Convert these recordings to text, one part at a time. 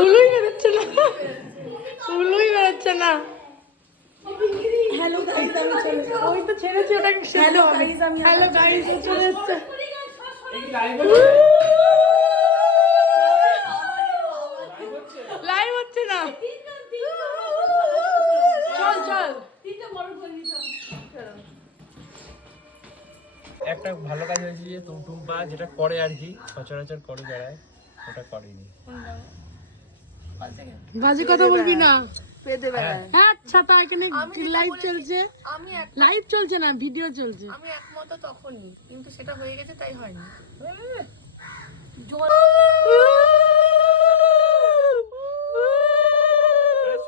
উলুই বেরোচ্ছে না, উলুই বেরোচ্ছে না। হ্যালো গাইস, আমি চলে ওই তো ছেড়েছি ওটাকে। হ্যালো গাইস, আমি হ্যালো গাইস চলে এসছে। লাইভ হচ্ছে না, চল চল। একটা ভালো কাজ হয়েছে যে টুম্পা যেটা করে আর কি সচরাচর করে বেড়ায়, ওটা করেনি। বাজে কথা বলবি না। পেতে বেড়ায়। হ্যাঁ ছাতা এখানে লাইভ চলছে, আমি লাইভ চলছে না ভিডিও চলছে। আমি একমত তখনই, কিন্তু সেটা হয়ে গেছে তাই হয়নি।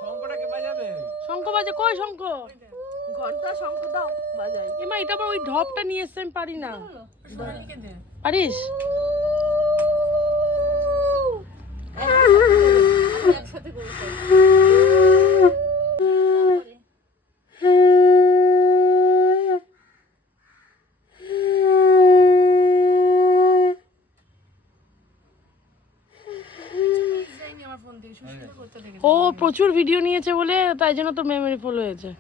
শঙ্কটাকে বাজাবে, শঙ্খ বাজে, কই শঙ্খ? ঘন্টা শঙ্খ দাও বাজাই। এমা এটা আবার ওই ঢপটা নিয়ে এসছে, আমি পারি না। সোনালীকে দে। পারিস? একসাথে করে ও প্রচুর ভিডিও নিয়েছে বলে তাই জন্য তো মেমরি ফুল হয়েছে।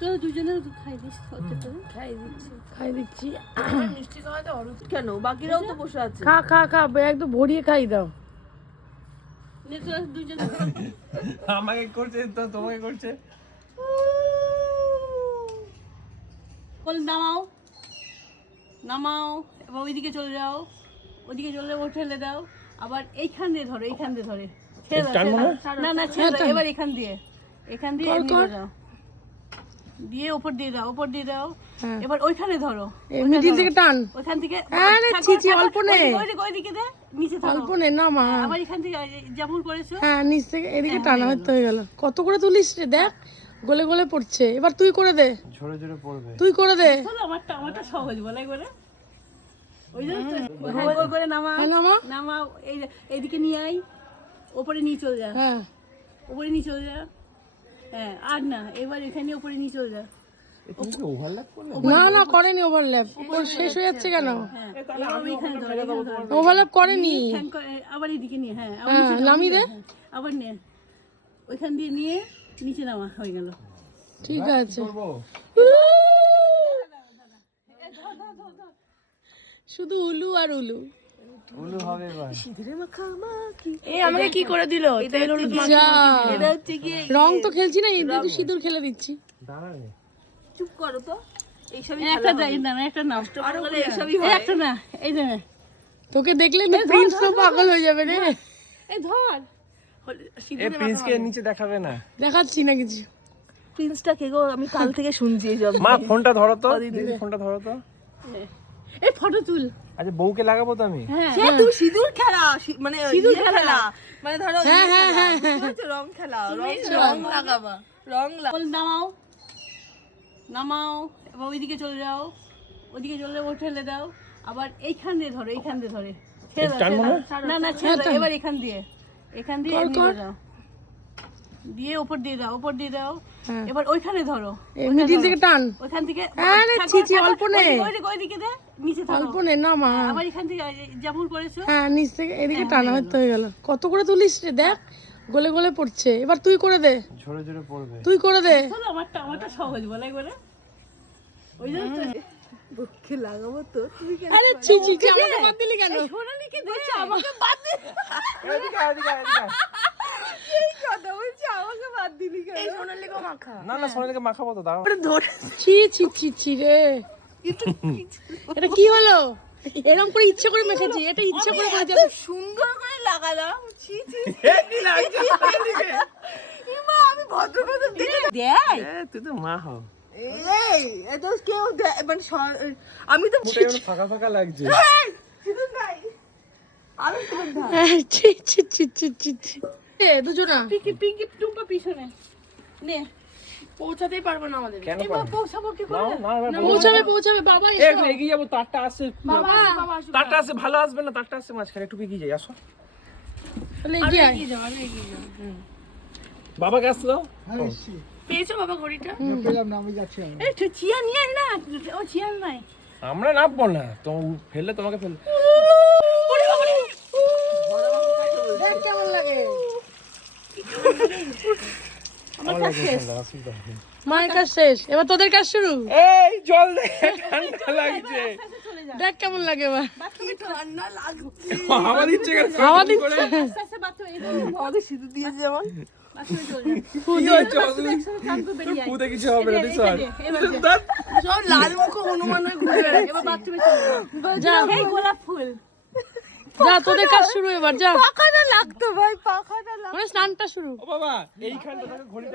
তো দুজনে খাই দিস, খাই দিচ্ছি। খাই দিচ্ছি। মিষ্টি খাওয়াতে অরুণ কেন? বাকিরাও তো বসে আছে। খা খা খা, একদম ভরিয়ে খাই দাও। দুজনে আমাকে করছে তো তোমাকে করছে। বল নামাও, নামাও, এবার ওইদিকে চলে যাও, ওইদিকে চলে ও ঠেলে দাও, আবার এইখান দিয়ে ধরো, এইখান দিয়ে ধরে ছেড়ে দাও, ছেড়ে দাও। না না ছেড়ে দাও, এবার এখান দিয়ে এমনি দাও, দিয়ে উপর দিয়ে দাও, উপর দিয়ে দাও, এবার ওইখানে ধরো, মিডিল থেকে টান, ওইখান থেকে আরে ছিছি অল্প নে, ওইদিকে দে, নিচে থাকো, অল্প নে না মা, আবার এখান থেকে যেমন করেছো, হ্যাঁ নিচ থেকে এদিকে টানা হতে হয়ে গেল। কত করে তুলিস রে, দেখ গলে গলে পড়ছে। এবার তুই করে দে, ঝরে ঝরে পড়বে। তুই করে দে। আমারটা সহজ বলাই করে, ওই জন্য গোল করে নামাও, নামাও, এইদিকে নিয়ে আই, ওপরে নিয়ে চলে যা, হ্যাঁ ওপরে নিয়ে চলে যা, হ্যাঁ আর না, এবার এখানে ওপরে নিয়ে চলে যা। তুমি কি ওভারল্যাপ করলে? না না করেনি ওভারল্যাপ, ওর শেষ হয়ে যাচ্ছে কেন? হ্যাঁ এবার এখানে ধর, এখানে ধর। ওভারল্যাপ করেনি, আবার এদিকে নিয়ে, হ্যাঁ আবার হ্যাঁ নামিয়ে দে। আবার নে, ওইখান দিয়ে নিয়ে নিচে নামা হয়ে গেল। ঠিক আছে, শুধু উলু আর উলু। উলু হবে এবার। এই আমাকে কি করে দিল? তেল হলুদ মাখিয়ে। এটা হচ্ছে কি, রং তো খেলছি না, এই তো সিঁদুর খেলে দিচ্ছি। দাঁড়া রে। চুপ করো তো, এইসবই একটা দেই না, একটা নাও, আর এইসবই একটা না, এই যে তোকে দেখলে না প্রিন্স তো পাগল হয়ে যাবে রে। এই ধর, এ প্রিন্সকে নিচে দেখাবে না। দেখাচ্ছি না কিছু। প্রিন্সটা কে গো? আমি কাল থেকে শুনছি এই সব। মা ফোনটা ধরো তো, দিদি ফোনটা ধরো তো। এই ফটো তুল। আচ্ছা বউকে লাগাবো তো আমি। হ্যাঁ সে তুই সিঁদুর খেলা, মানে সিঁদুর ইয়ে খেলা। মানে ধরো হ্যাঁ হ্যাঁ হ্যাঁ রং খেলা, রং লাগাবা, রং বল নামাও, নামাও, এবার ওইদিকে চলে যাও, ওইদিকে চলে ও ঠেলে দাও, আবার এইখান দিয়ে ধরো, এইখান দিয়ে ধরে ছেড়ে দাও, না না ছেড়ে দাও, এবার এখান দিয়ে এমনি দাও, দিয়ে উপর দিয়ে দাও, উপর দিয়ে দাও, এবার ওইখানে ধরো, মিডিল থেকে টান, ওইখান থেকে আরে ছিছি অল্প নে, ওইদিকে দে, নিচে থাকো, অল্প নে না মা, আবার এখান থেকে যেমন করেছো, হ্যাঁ নিচ থেকে এদিকে টানা হতে হয়ে গেল। কত করে তুলিস রে, দেখ গলে গলে পড়ছে। এবার তুই করে দে, ঝরে ঝরে পড়বে। তুই করে দে। আমারটা সহজ বলাই করে, ওই জন্য বুকে লাগাবো তো। তুমি কেন আরে ছি ছি ছি, আমাকে বাদ দিলি কেন? সোনালীকে বলছে আমাকে বাদ দে, এদিকে এদিকে এদিকে। এই কথা বলছি, আমাকে বাদ দিলি কেন? এই সোনালীকে মাখা। না না সোনালিকে মাখাবো তো, দাঁড়াও। ধরে ছি ছি ছি ছি রে, এটা কি হলো? এরকম করে ইচ্ছে করে মেখেছি, এটা ইচ্ছে করে করেছে। সুন্দর করে লাগালাম। ছি ছি, কি লাগছে? ইমা আমি ভদ্র কথা দেখে দেয় তুই তো মা হও। এই এটা কেউ মানে আমি তো মুখটা কেমন ফাঁকা ফাঁকা লাগছে। সিঁদুর নাই, আরো সিঁদুর ঢাল। ছি ছি ছি ছি ছি ছি। এ দুজনা পিঙ্কি টুম্পা পিছনে নে, পৌঁছাতেই পারবো না আমাদের। কেন এবার পৌঁছাবো কি করে? না না পৌঁছাবে পৌঁছাবে বাবা, এ এসো। এগিয়ে যাবো, তারটা আসছে। তারটা আসছে, ভালো আসবে না, তারটা আসছে মাঝখানে, একটু এগিয়ে যাই, আসো। তাহলে এগিয়ে আয়। বাবাকে আসলো পেয়েছো বাবা ঘড়িটা? এই তুই চিয়া নিয়ে আয় না, ও চিয়া নাই। আমরা নামবো না, তো ফেললে তোমাকে ফেললে দেখ কেমন লাগে। আমার কাজ শেষ। মায়ের কাজ শেষ, এবার তোদের কাজ শুরু। এই জল দে, ঠান্ডা লাগছে। চলে যা। দেখ কেমন লাগে এবার। বাথরুমে ঠান্ডা লাগছে। হাওয়া দিচ্ছে কেন? হাওয়া দিচ্ছে। আস্তে বাথরুমে আমাদের সিঁদুর দিয়ে যেমন বাথরুমে চলে যা। কি হয়েছে? একসাথে চান করে বেরিয়ে আয়। পুঁতে কিছু হবে না, এই যে, সর। এবার যে। সব লাল মুখ হনুমান হয়ে ঘুরে বেড়াচ্ছে। এবার বাথরুমে চলে যা। যা এই গোলাপ ফুল। যা তোদের কাজ শুরু এবার, যা পাখাটা লাগতো ভাই, পাখাটা লাগতো। মানে স্নানটা শুরু। ও বাবা, এইখানটা ঘড়ি